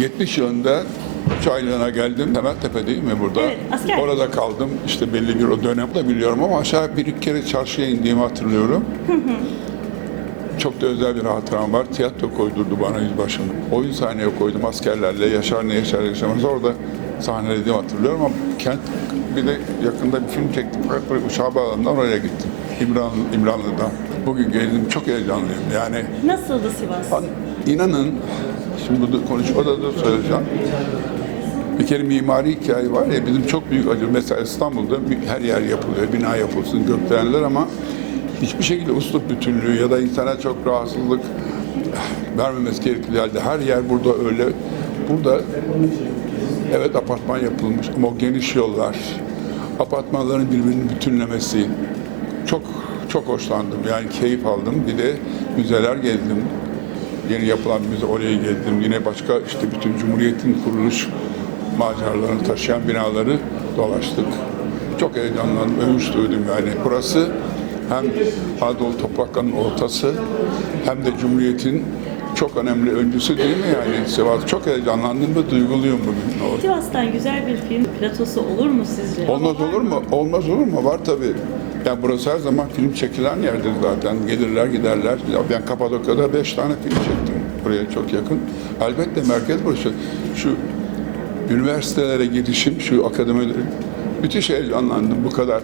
70 yılında üç aylığına geldim. Temeltepe değil mi burada? Evet, asker. Orada kaldım. İşte belli bir o dönem de biliyorum ama aşağı bir iki kere çarşıya indiğimi hatırlıyorum. Çok da özel bir hatıram var. Tiyatro koydurdu bana yüzbaşım. Oyun sahneye koydum askerlerle. Yaşar ne yaşar yaşamaz. Orada sahnelediğimi hatırlıyorum ama kent bir de yakında bir film çektim. Uçağa bağlandım oraya gittim. İmran, İmranlı'da. Bugün geldim çok heyecanlıyım. Yani Nasıldı Sivas? An- İnanın, şimdi burada konuşmada da söyleyeceğim. Bir kere mimari hikaye var ya bizim çok büyük acı. Mesela İstanbul'da her yer yapılıyor, bina yapılsın, gökdelenler ama hiçbir şekilde uslup bütünlüğü ya da insana çok rahatsızlık vermemesi gerektiği halde her yer burada öyle. Burada evet apartman yapılmış ama o geniş yollar, apartmanların birbirini bütünlemesi çok çok hoşlandım. Yani keyif aldım. Bir de müzeler gezdim. Yeni yapılan müze oraya gezdim. Yine başka işte bütün Cumhuriyet'in kuruluş maceralarını taşıyan binaları dolaştık. Çok heyecanlandım, övünç duydum yani. Burası hem Anadolu topraklarının ortası hem de Cumhuriyet'in çok önemli öncüsü değil mi yani Sivas? Çok heyecanlandım ve duyguluyum bugün. O- Sivas'tan güzel bir film platosu olur mu sizce? Olmaz olur mu? Olmaz olur mu? Var tabii. Yani burası her zaman film çekilen yerdir zaten. Gelirler giderler. Ya ben Kapadokya'da beş tane film çektim. Buraya çok yakın. Elbette merkez burası. Şu üniversitelere girişim, şu akademileri müthiş heyecanlandım bu kadar.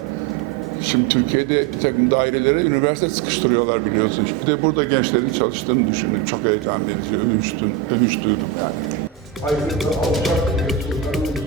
Şimdi Türkiye'de bir takım dairelere üniversite sıkıştırıyorlar biliyorsun. Bir de burada gençlerin çalıştığını düşündüm. Çok heyecan verici, övünçtüm, övünç duydum yani. Ayrıca alçak diye